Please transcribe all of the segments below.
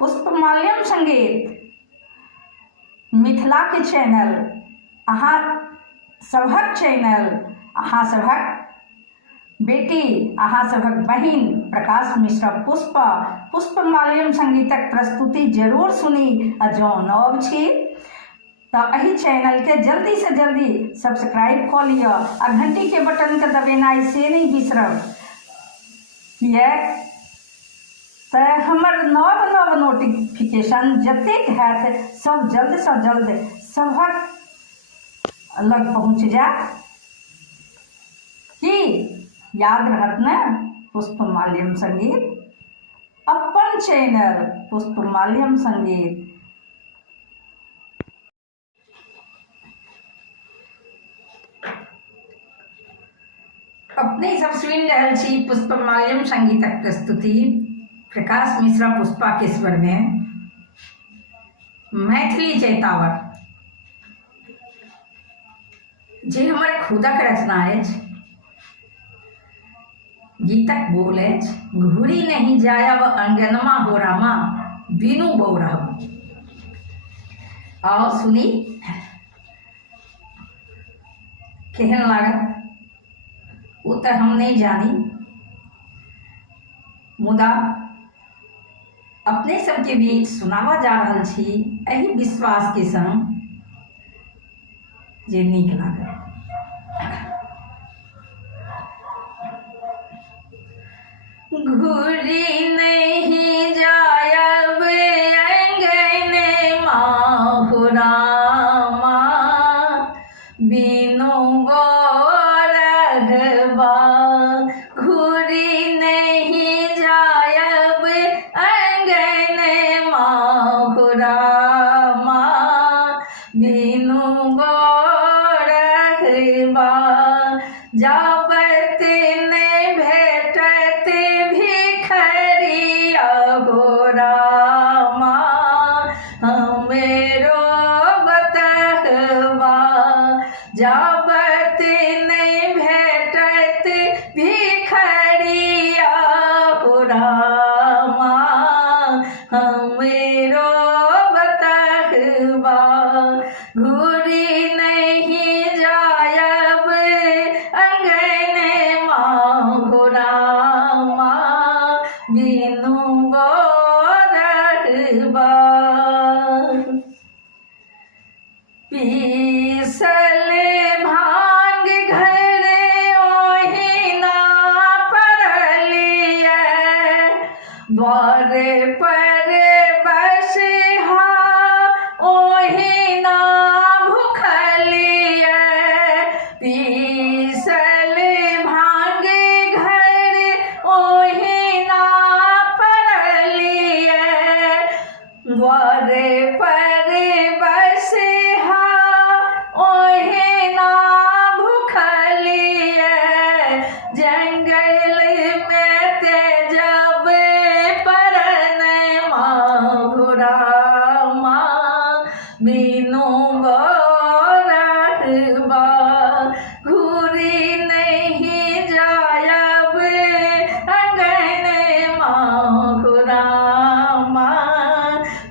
पुष्पमाल्यम संगीत मिथिला के चैनल अहाँ सभक चैनल, अहाँ सभक बेटी, अहाँ सभक बहिन प्रकाश मिश्रा पुष्पमाल्यम संगीतक प्रस्तुति जरूर सुनी। आ जँ नव छी तो एही चैनल के जल्दी से जल्दी सब्सक्राइब कऽ लिअ आ घंटी के बटन के दबेनाइ से नहीं बिसरब, किएक तऽ हमर नव नव नोटिफिकेशन जतेक हैत सब जल्द से जल्द सभक लग पहुँच जायत। कि याद रहत न? पुष्पमाल्यम संगीत अपन चैनल पुष्पमाल्यम संगीत। अपने सब सुनि रहल छी पुष्पमाल्यम संगीतक प्रस्तुति प्रकाश मिश्रा पुष्पा के स्वर में मैथिली चैतावर, जे हमर खुदक रचना अछि। गीतक बोल अछि, घुरी नहीं जायब अंगनमा हो रामा, बिनु बौ रहब। आओ सुनी केहन लागत, वो तो हम नहीं जानी, मुदा अपने सबके बीच सुनावा जा रहल छी एही विश्वास के संग जे नीक लागत। घुरी नहीं जायब अंगनमा हो रामा, बिनु बौ रहबा। घुरी नहीं जायब अंगनमा हो रामा, बिनु बौ रहबा। जाबत नहीं भेटत भिखरिया हो रामा, हमेरो बतहबा। जाबत नहीं भेटत भिखरिया हो रामा, हमेरो बतहबा। घुरी नहीं जायब अंगनमा हो रामा, बिनु बौ रहबा। पीसल भांग घर ओहिना परलियै, द्वार पर बसिहा ओहिना भुखलियै। पीसल भांग घर ओहिना परलियै, द्वार पर बसिहा ओहिना भुखलियै। जंगल में तेजब परनमा हो रामा, बिनु बौ रहबा। घुरी नहीं जायब अंगनमा हो रामा,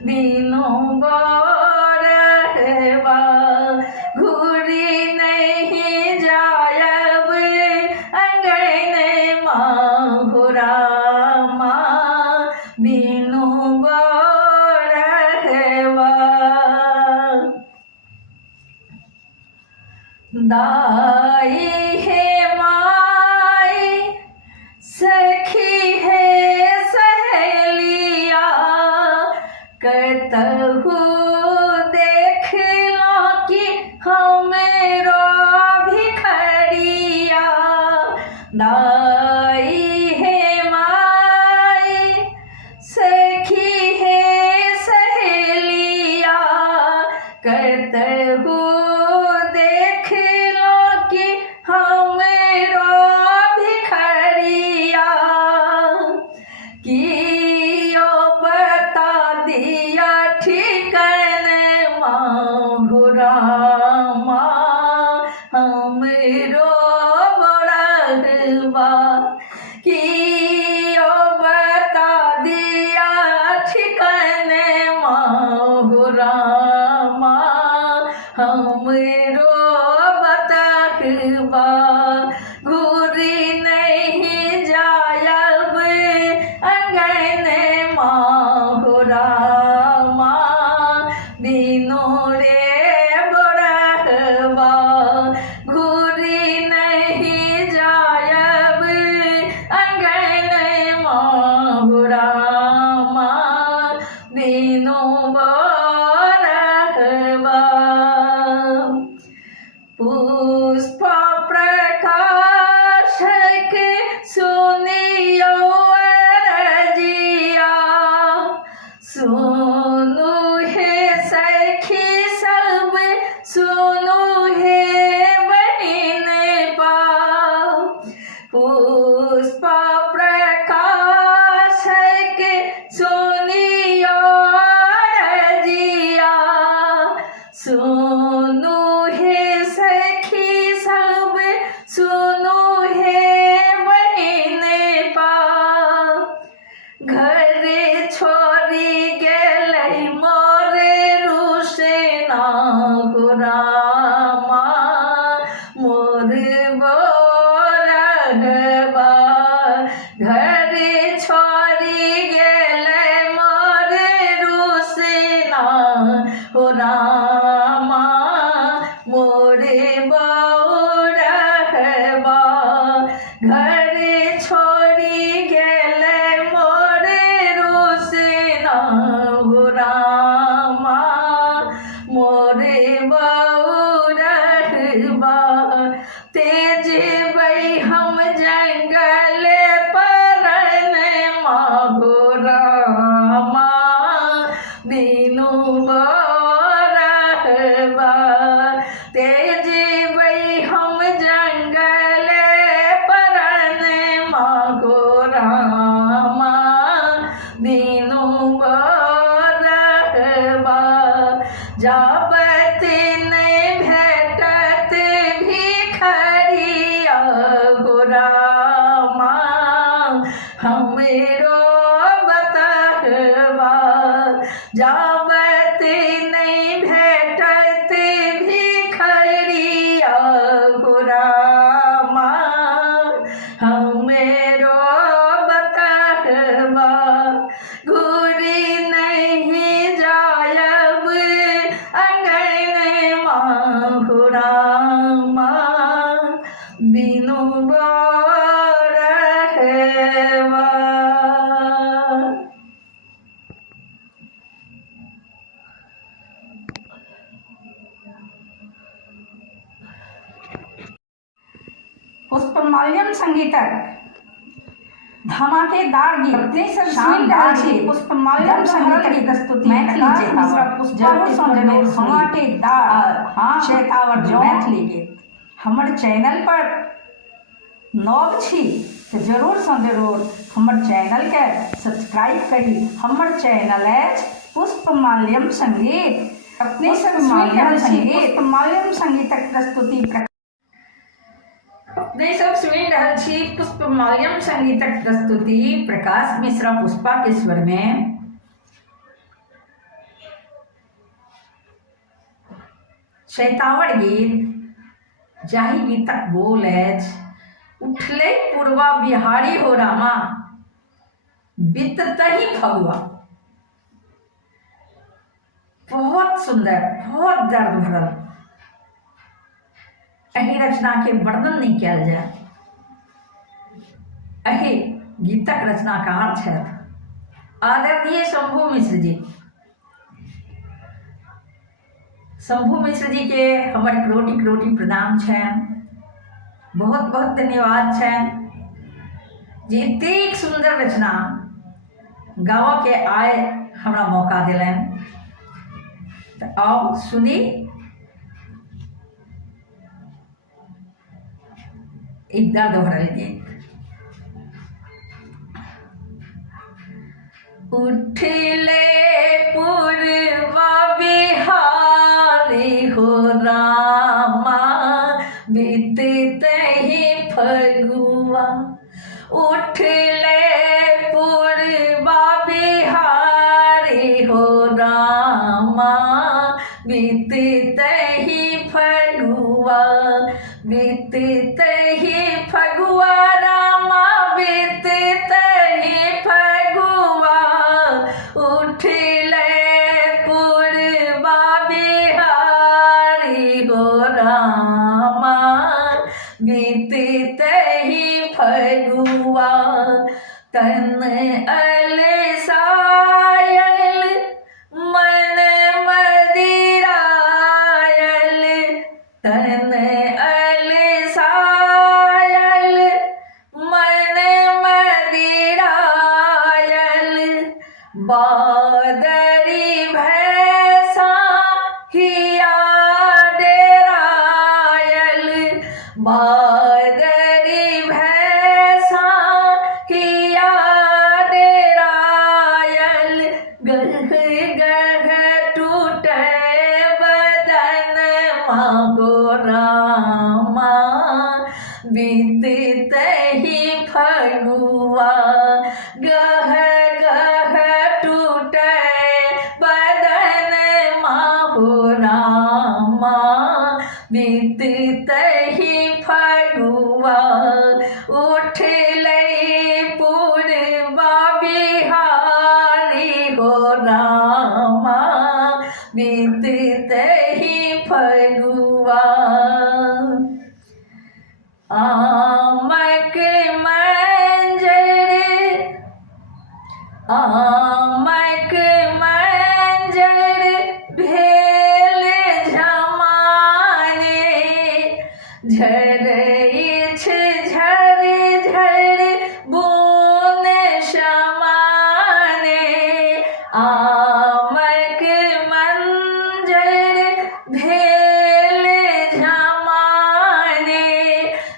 बिनु बौ रहबा। घुरी नहीं जायब अंगनमा हो रामा, बिनु बौ रहबा। दाई है माई, सखी है सहेलिया, कतहु देख लो कि हमरो भिखरिया। दाई है माई, सखी है सहेलिया, कतहु देख लो कि हमरो भिखरिया। कियो बता दिया ठिकानमा हो रामा, हमरो बरहबा। कियो बता दिया ठिकाना घरे छोड़ी गेलै मोरे रूसे ना हो रामा मोर बोरगवा घरे छोड़ी गेलै मोरे रूसे ना हो रामा मोरे बौरहवा घरे छोड़ी गेलै मोरे रूसे ना हो रामा मोरे बौरहवा तेज बई हम जंगल परन मागो रामा बिनु बौरहवा तेज बई हम जंगल परन मागो रामा बिनु बौरहवा जाबत नहीं भेटत भिखरिया हो रामा हमरो बतहवा जाबत नहीं भेटत भिखरिया हो रामा हमरो बतहवा घूरी नहीं जायब अंगन हो रामा बिनु बौरहवा। पुष्पमाल्यम संगीतक धमाकेदार गीत अपने सब शानदार છે પુષ્પમાલ્યમ સંગીતની પ્રસ્તુતિ मैथिली मिश्रा पुष्पा संजने धमाकेदार शेतावर मैथिली गीत हमर चैनल पर नव छी तो जरूर से जरूर हमर चैनल के सब्सक्राइब करी हमर चैनल है पुष्पमाल्यम संगीत अपने सब पुष्पमाल्यम संगीतक प्रस्तुति अपने सब सुन रहल छी पुष्पमाल्यम संगीतक प्रस्तुति प्रकाश मिश्रा पुष्पा के स्वर में। शैतावर गीत जाहि गीतक बोल अछि उठले पूर्वा बिहारी हो रामा बीततहि फगुआ। बहुत सुंदर बहुत दर्द भरल एहि रचना के वर्णन नहीं किया जाए। एहि गीतक रचनाकार छथि आदरणीय शंभू मिश्र जी। शंभू मिश्र जी के हमर करोटी प्रणाम छनि बहुत बहुत धन्यवाद छनि जे एतेक सुंदर रचना गावा के आय हमरा मौका दिलनि। तो आओ सुनी एक दर्द भरल गीत। उठले पूर्वा बिहारी हो रामा बीततहि फगुआ। उठले पूर्वा बिहारी हो रामा बीततहि फगुआ। बीततहि फगुआ रामा बीततहि फगुआ। उठले पूर्वा बिहारी हो रामा बीततहि फगुआ। तन अलसायल मन मदिरायल तन अलसायल मन मदिरायल। बादरी भैसा हिया डेरायल। बादरी भैसा हिया डेरायल। गह गह टूटे बदन मागो रामा बीततहि फगुआ। गह गह टूटे बदन माहो रामा बीतते ही फगुआ उठ ले पूर्वा बिहारी हो रामा बीतते ही फगुआ आमक मंजर भेल झमाने झरइछ झर झर बून शमाने आमक मंजर भेल झमाने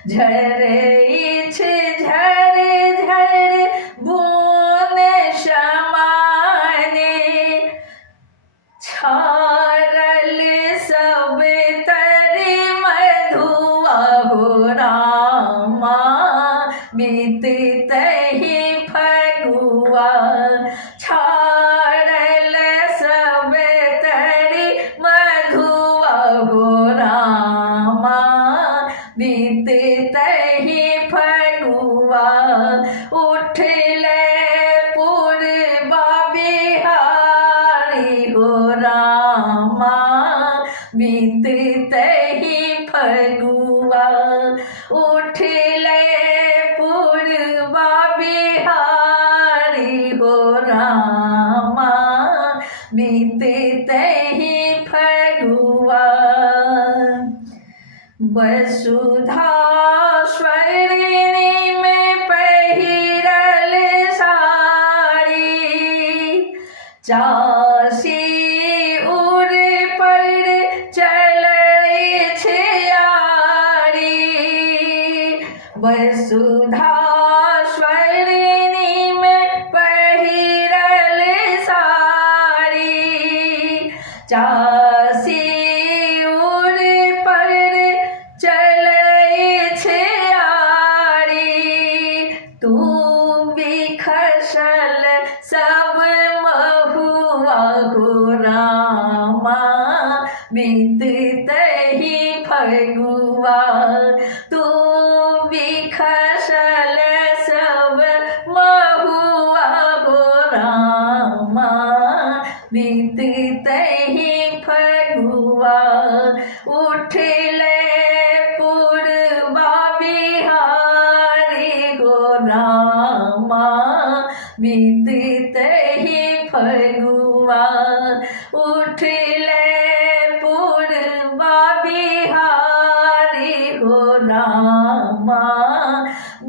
झरइछ झर झर बून शमाने छारल सब तरी मधुआ हो रामा बीतते ही फगुआ छारल सब तरी मधुआ हो रामा बीतते ही फगुआ उठ ले पूर्वा बिहारी हो रामा बीतते ही फगुआ उठ ले पूर्वा बिहारी हो रामा बीतते ही फगुआ वसुधा स्वरिणी में पहिरल साड़ी चासी उड़ पर चलै छै आरी वसुधा स्वरिणी में पहिरल साड़ी चासी उड़ पर चलै छै आरी तू बिखसल सब महुआ हो रामा बीतते ही फगुआ तू बिखसल सब महुआ हो रामा बीतते ही फगुआ उठ ले पूर्वा बिहारी हो रामा बीतते ही फगुआ उठ ले पूर्वा बिहारी हो रामा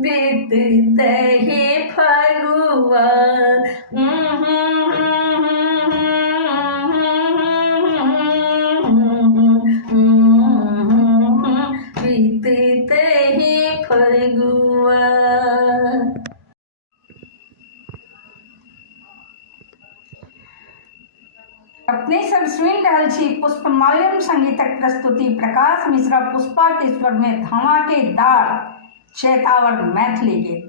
बीतते ही फगुआ बीतते ही फगुआ अपने सब सुनि रहल छी पुष्पमाल्यम संगीतक प्रस्तुति प्रकाश मिश्रा पुष्पा के स्वर में धमाकेदार चेतावर मैथिली गीत।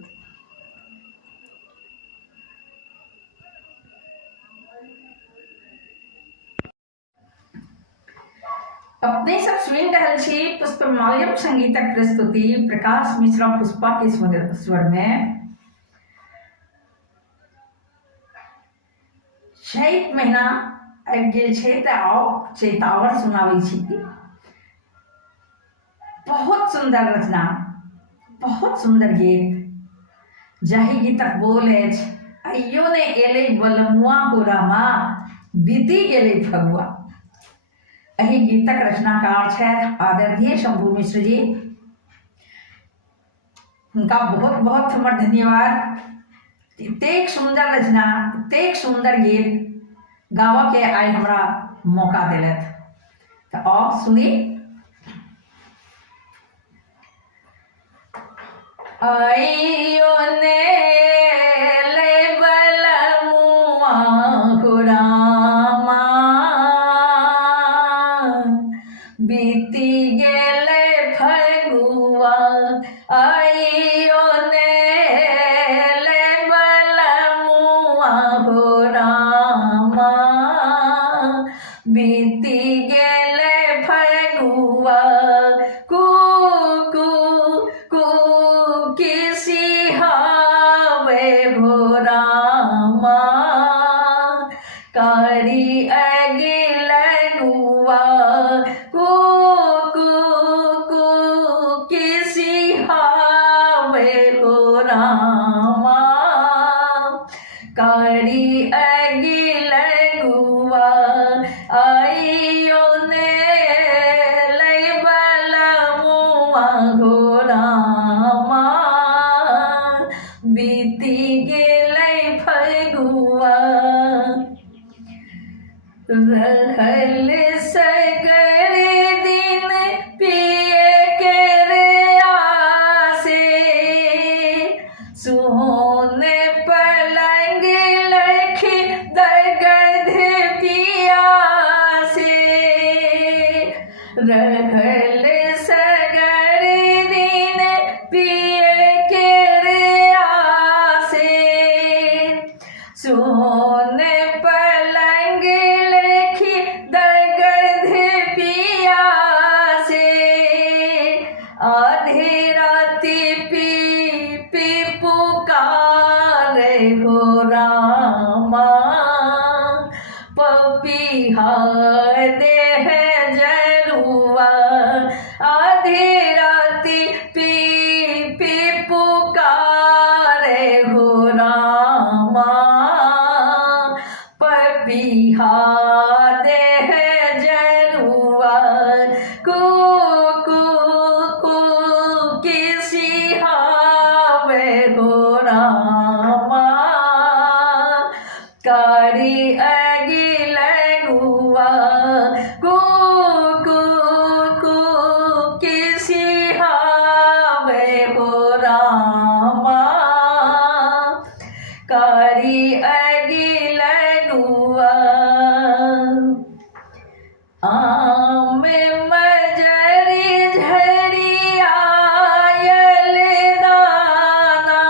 अपने सब सुनि रहल छी पुष्पमाल्यम संगीतक प्रस्तुति प्रकाश मिश्रा पुष्पा के स्वर में चैत महीना आबि गेल छै तऽ आओ चेतावर सुनाबै छी। बहुत सुंदर रचना, बहुत सुंदर गीत, जाहि गीतक बोल अछि अइयो ने एलै बलमुआ हो रामा बीती गेलै फगुआ। एहि गीतक रचनाकार छथि आदरणीय शंभू मिश्र जी। हुनका बहुत बहुत हमर धन्यवाद। एतेक सुंदर रचना, एतेक सुंदर गीत गावा के आइ हमरा मौका दिलथि। तऽ आओ सुनी। आइयो ने ले बलमुआ हो रामा बीती गेले फगुआ। आइयो ने ले बलमुआ बीती गेले फगुआ कू कू कू किसी हावे हो रामा कारी अगिलनुआ कू कू कू किसी हावे हो रामा कारी अगिलनुआ आइयो ने लई बलमुआ हो रामा बीती गेलै फगुआ रहल सगरे दिन पिए के रे आसे सोने पलंग लखी दगध पिया से रहल सगरे दिन पिए के रे आसे सोने पलंग लखी दगध पिया से आधी राती पी पी पुकारे हो रामा पपीहा देह जरुआ आधी राती पी पी पुकारे हो रामा पपीहा देह जरुआ कू कू कू किसी हावे हो रामा कारी अगिलनुआ कू कू कू किसी हावे हो रामा कारी अगिलनुआ आम मजरी झड़ी आयल दाना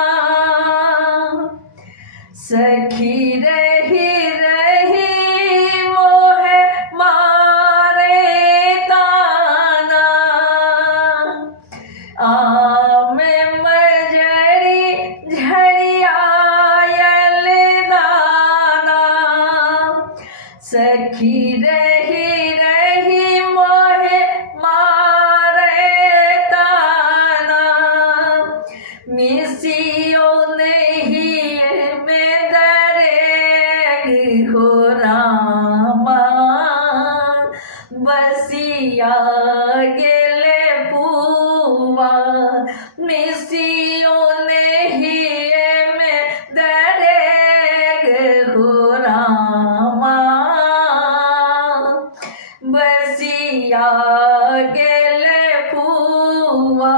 सखी रही रही मोह मारे ताना आम मजरी झड़ी आयल दाना सखी रही रही मोह मारे ताना मिसियो नहीं में दरेग हो रामा बसिया गेले पुआ मिसियो नहीं में दरेग हो रामा बसिया गेले पुआ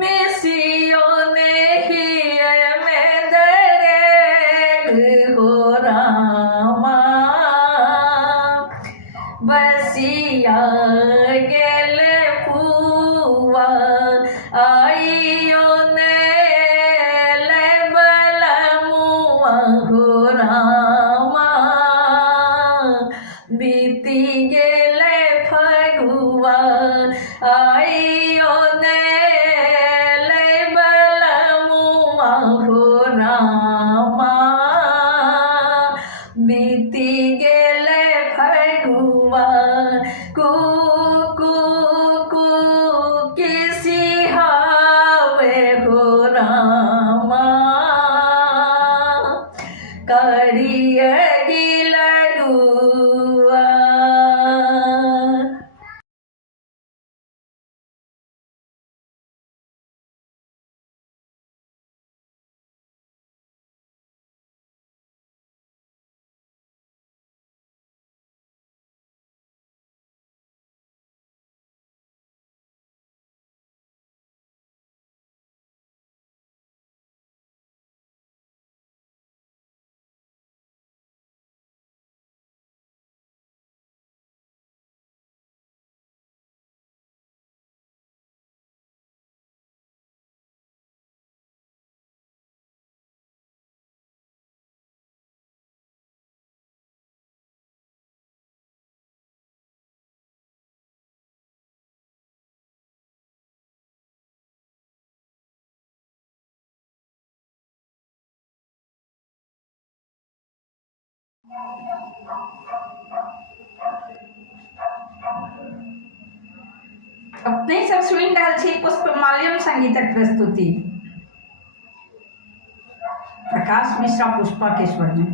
मिसियो नहीं में दरेग हो रामा बसिया गेले पुआ आइयो ने ले बलमुआ हो रामा बीती गेले फगुआ आइयो ने ले बलमुआ हो रामा बीती गेले फगुआ कू कू कू किसी हावे हो रामा कारी अगिलनुआ। अपने सब सुनि रहल छी पुष्पमाल्यम संगीतक प्रस्तुति प्रकाश मिश्रा पुष्पा के स्वर में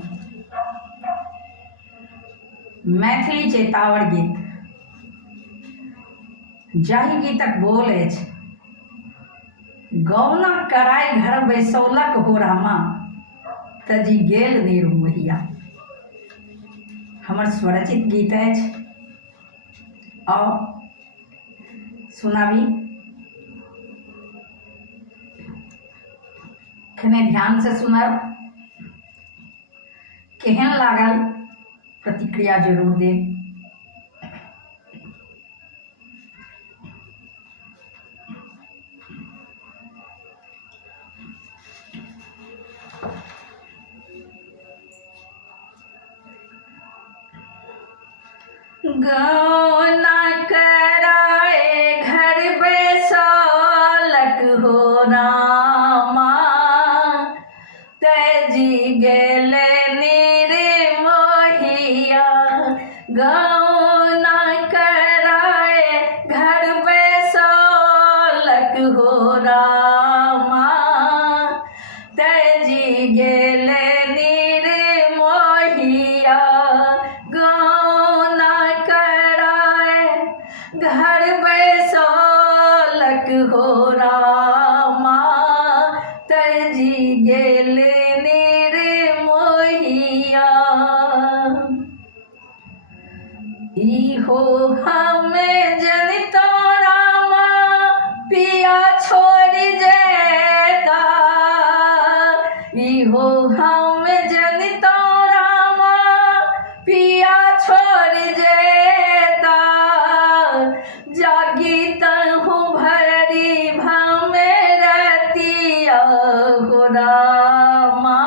मैथिली चेतावड़ गीत। जाहि गीतक बोल अछि, गौना कराय घर बैसौलक हो रामा, तजी गेल नीरू मैया। हमर स्वरचित गीत अछि, आओ सुनाबी। खने ध्यान से सुनब, केहन लागल प्रतिक्रिया जरूर देब। गौना कराए घर बैसौलक हो रामा, तजी गेल नीर मोहिया। गौना कराए घर बैसौलक हो रामा, तजी गेल नीर मोहिया। घर बैसौलक हो रामा, तजी गेल नीर मोहिया। इहो हमें जनितो रामा, पिया छोड़ जेता। इहो हमें जनितो रामा, पिया छोड़ जेता। जागी तहु भरी भमरतिया हो रामा,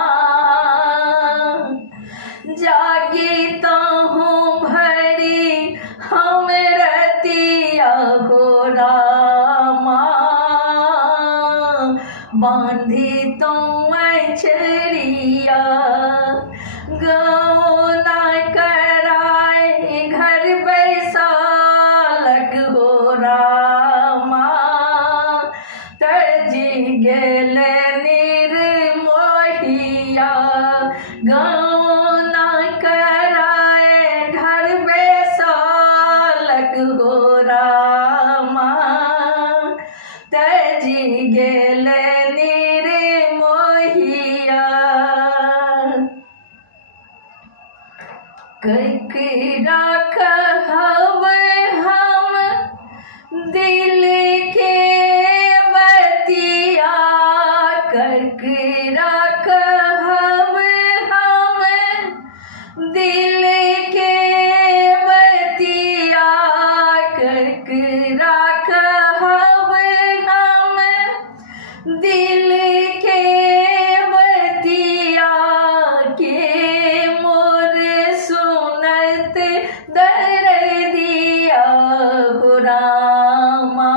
जागी तहु भरी हमरतिया हो रामा। बांधी तो छड़िया, गौना कराए घर बैसौलक हो रामा, तजी गेल नीर मोहिया। गौना कराए घर बैसौलक हो रामा, तजी गेल नीर मोहिया। ककरा कहब हम दिल के बतिया, ककरा कहब हम दिल के बतिया। ककरा कहब हम दिल के बतिया, के मोर सुनत दर्दिया हो रामा,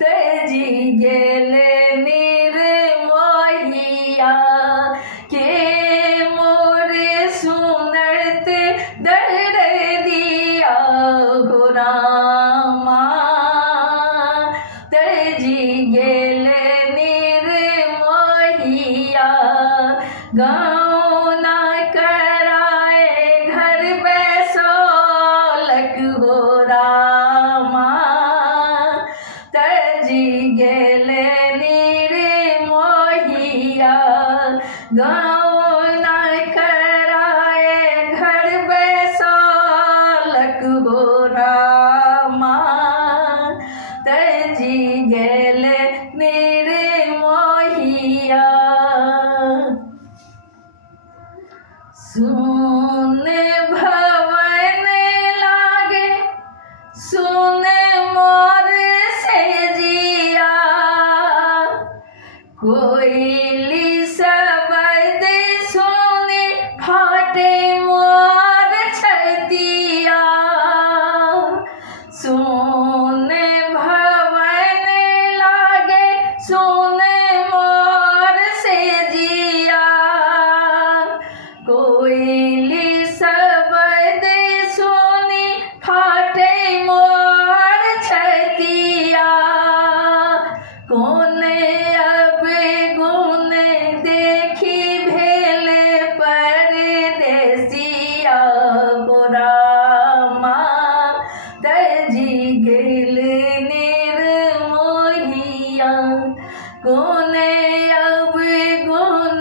तजी गेल नीर मोहिया। के मोर सुनत दर्दिया हो रामा, तजी गेल नीर मोहिया। गौना कराए घर बैसौलक हो रामा, तजी गेल नीर मोहिया। गौना कराए घर बैसौलक हो रामा, तजी गेल नीर मोहिया। सुन भवन लागे, सुन मोर से जिया। कोयली शब्द सुने फाटे मोर छतिया। सुन भवन लागे, सुन मोर से जिया। कोई कोयली शब्द सुनी फाटे मोर छतिया, कौन अब गुण देखी भेल परदेसिया, हो रामा तजी गेल निर्मोहिया, कौन अब गुण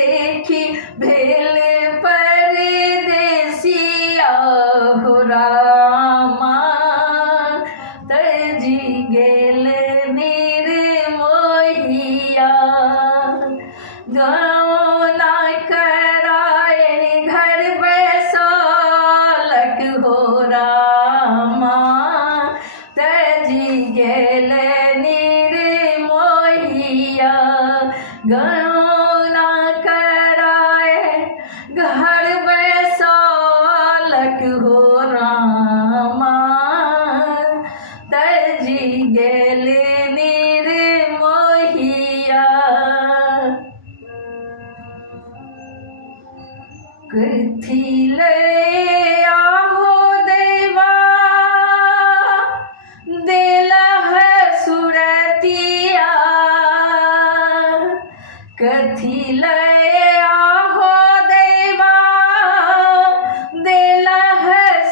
देखी भेल परदेसिया, हो रामा तजी गेल निर्मोहिया। गौना कराए घर बैसालक, हो रामा तजी गेल निर्मोहिया, गौना कराए घर बैसालक, हो रामा तजी गेल निर्मोहिया। कथी ले आहो देवा देलह सुरतिया, कथी ले आहो देवा देलह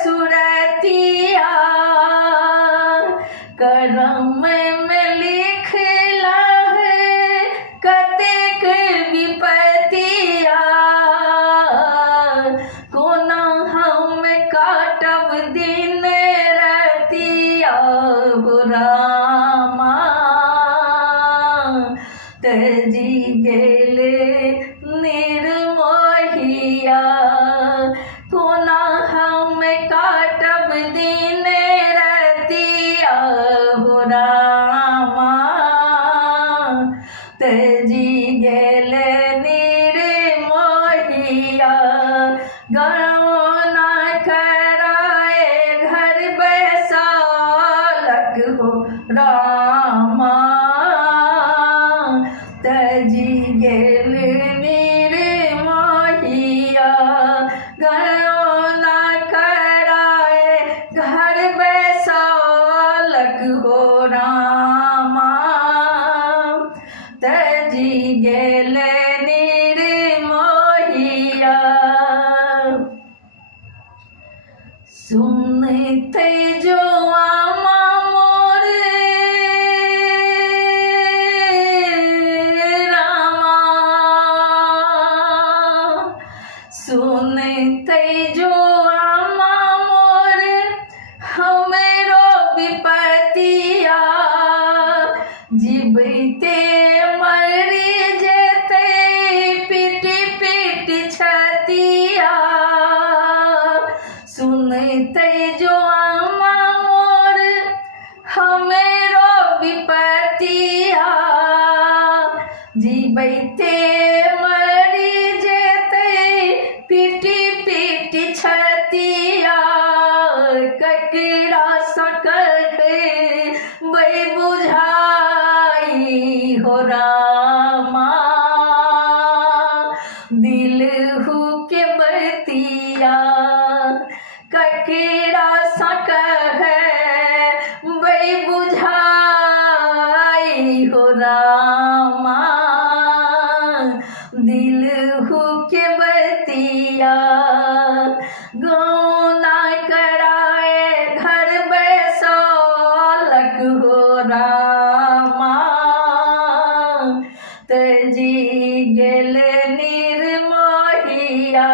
सुरतिया, करम में लिखलह कतेक विपतिया, कोना हम काटब दिन रतिया, हो रामा तजी गेल निर्मोहिया, कोना हम काटब दिन रतिया, हो रामा तजी गेल निर्मोहिया। गौना कराए घर बैसालक, हो रामा तजी गेल निर्मोहिया, गौना कराए घर बैसालक, हो रामा तजी गेल निर्मोहिया। सुनते जो आमा मोर रामा, सुनते जो आमा मोर हमरो विपतिया, जीवते मरी जेते पीटी पीटी छतिया, सुनते जो आमा मोर हमरो विपतिया, जीवते मरी जेते पीटी पीटी छतिया, ककरा सकते बै बुझाई, हो रामा दिल हु के बतिया, ककरा सकह बै बुझाई, हो रामा दिल हु के बतिया, गौना कराए घर बैसालक, हो रामा तजी गेल निर्मोहिया,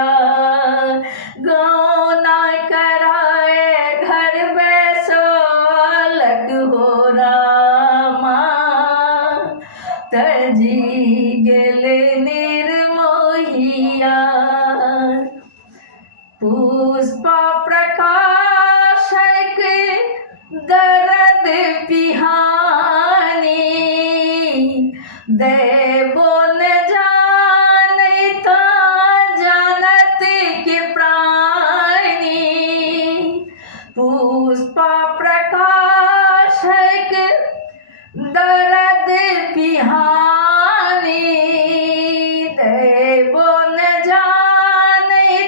गौना कराए घर बैसालक, हो रामा तजी गेल निर्मोहिया। पुष्पा प्रकाशक दर्द पिहानी, देवो न जानता जानत के प्राणी, पुष्पा प्रकाशक दर्द पिहानी, देवो न जानता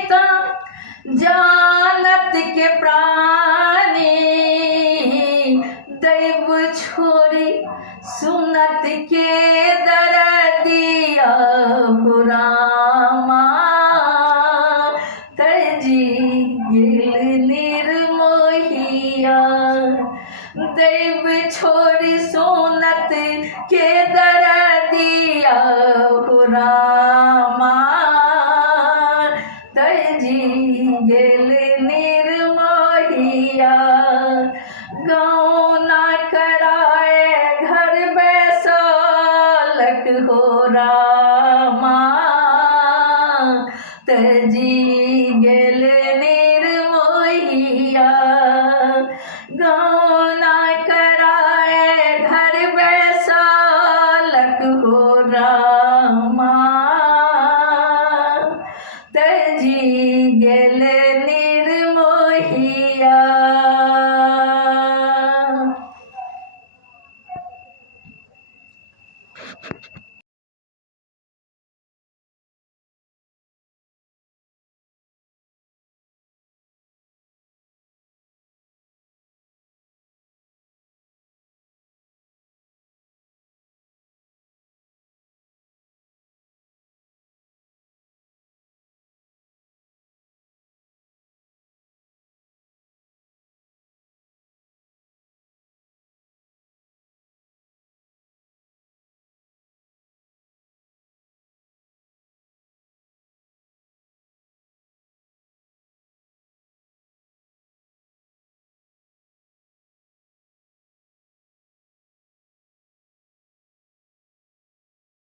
तजी गेल निर्मोहिया गाँव ना कराए घर बैसालक हो रामा तजी गेल निर्मोहिया गाँव ना कराए घर बैसालक हो रामा तजी